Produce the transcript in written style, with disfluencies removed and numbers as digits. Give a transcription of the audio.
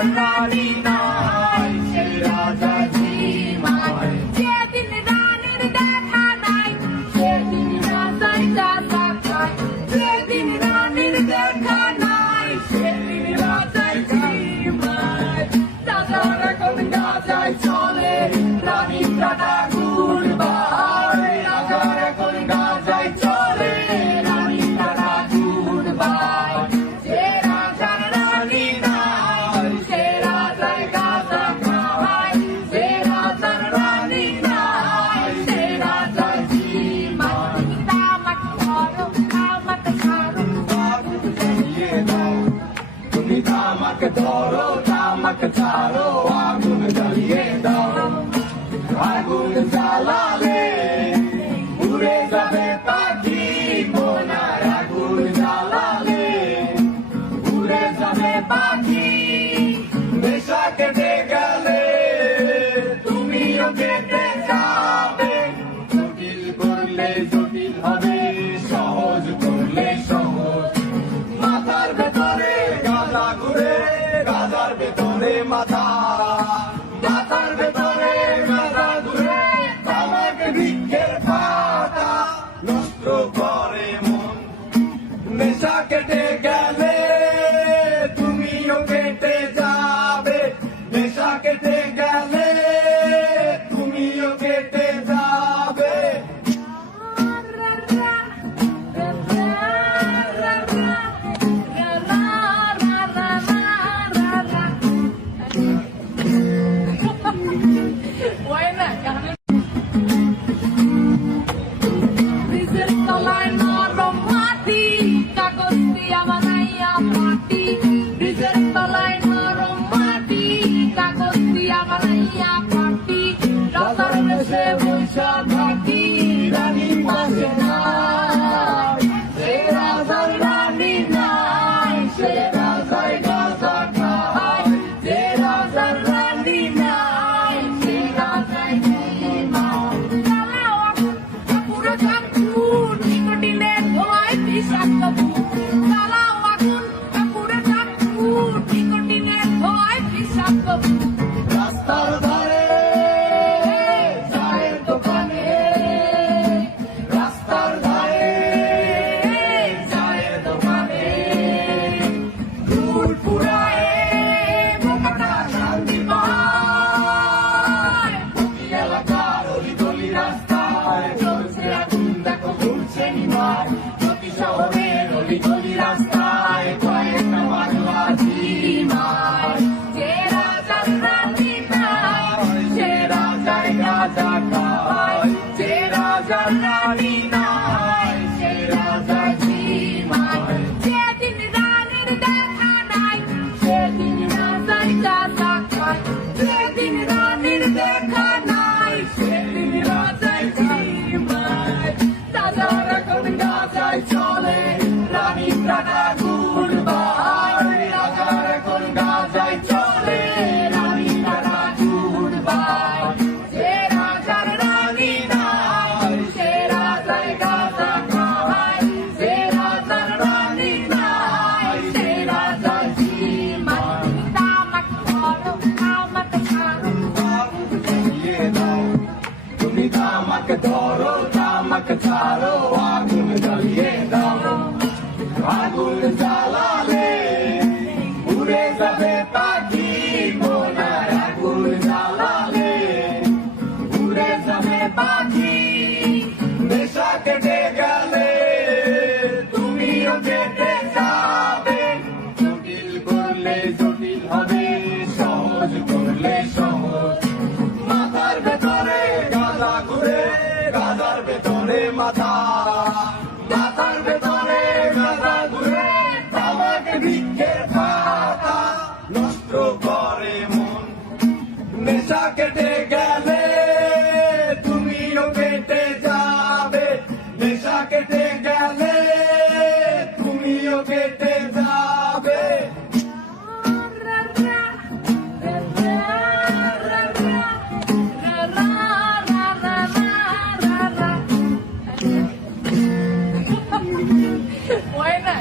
রাজার রানী নাই, সে রাজা ঝিমায়। যেদিন রানীর দেখা নাই, সেদিন রাজায় রাজা খায়। যেদিন রানীর দেখা নাই, সেদিন রাজায় ঝিমায়। রাজার এখন গাজায় চলে, রানী কাটা গুড়বাই। রাজার এখন গাজায় চলে, রানী কাটা গুড়বাই। যে রাজার রানী নাই, সে রাজায় গাজা খায়। যে রাজার রানী নাই, সে রাজায় ঝিমায়। তামাক ধরো, তামাক ছাড়ো, আগুন জ্বালিয়ে দাও, তুমি তামাক ধরো, তামাক ছাড়ো, আগুন জ্বালিয়ে দাও। আগুন জ্বালালে উড়ে যাবে পাখি মোনার, আগুন জ্বালালে উড়ে যাবে পাখি। নেশা কেটে গেলে তুমিও কেটে যাবে, জটিল করলে জটিল হবে, সহজ করলে সহজ। মাথার ভেতরে গাঁজা ঘুরে, গাঁজার ভেতরে মাথা, মাথার ভেতরে গাঁজা ঘুরে, তামাক বৃক্ষের পাতা নষ্ট করে মন। নেশা কেটে গেলে তুমিও কেটে যাবে, নেশা কেটে গেলে তুমিও কেটে যাবে। Buena, ব্রিজের তলায় নরম মাটি, কাগজ দিয়া বানাইয়া পাটি। ব্রিজের তলায় নরম মাটি, কাগজ দিয়া বানাইয়া পাটি। রাজার দেশে বৈশা থাকি, রানী পাশে নাই। সে রাজার রানী নাই, সে রাজায় গাজা খায়। যে রাজার রানী নাই, সে রাজায় ঝিমায়। জ্বালাও আগুন, পুরো ঝাঁকুর, নিকোটিনের ধোঁয়ায় বিষাক্ত ভূত। জ্বালাও আগুন, পুরো ঝাঁকুর, নিকোটিনের ধোঁয়ায় বিষাক্ত ভূত। রাস্তার ধারে চায়ের দোকানে, রাস্তার ধারে চায়ের দোকানে, ফুল ফুরায় বোকাটা শান্তি পায়। প্রতি এলাকার অলি গলি রাস্তায় চলছে আগুন, দেখো ঘুরছে নিমায়। প্রতি শহরের অলি গলি রাস্তায় কয়েকটা বাংলা ঝিমায়। যে রাজার রানী নাই, সে রাজায় গাজা খায়, যে রাজার রানী নাই, সে রাজা ঝিমায়। যেদিন রানীর দেখা নাই, সেদিন রাজায় গাজা খায়। যেদিন রানীর দেখা নাই, সেদিন রাজায় ঝিমায়। রাজার এখন গাজায় চলে, রানী কাটা গুড়বাই। রাজার এখন গাজায় চলে, রানী কাটা গুড়বাই। যে রাজার রানী নাই, সে রাজায় গাজা খায়। যে রাজার রানী নাই, সে রাজা ঝিমায়। তামাক ধরো, তামাক ছাড়ো, আগুন জ্বালিয়ে দাও, তুমি তামাক ধরো, তামাক ছাড়ো, আগুন জ্বালিয়ে দাও। আগুন জ্বালালে উড়ে যাবে পাখি মোনার, আগুন জ্বালালে উড়ে যাবে পাখি। নেশা কেটে গেলে তুমিও কেটে যাবে, জটিল করলে জটিল হবে, সহজ করলে সহজ। মাথার ভেতরে গাঁজা ঘুরে, গাঁজার ভেতরে মাথা, মাথার ভেতরে গাঁজা ঘুরে, তামাক বৃক্ষের পাতা নষ্ট করে মন। নেশা কেটে গেলে তুমিও কেটে যাবে, নেশা কেটে গেলে তুমিও কেটে যাবে। Buena,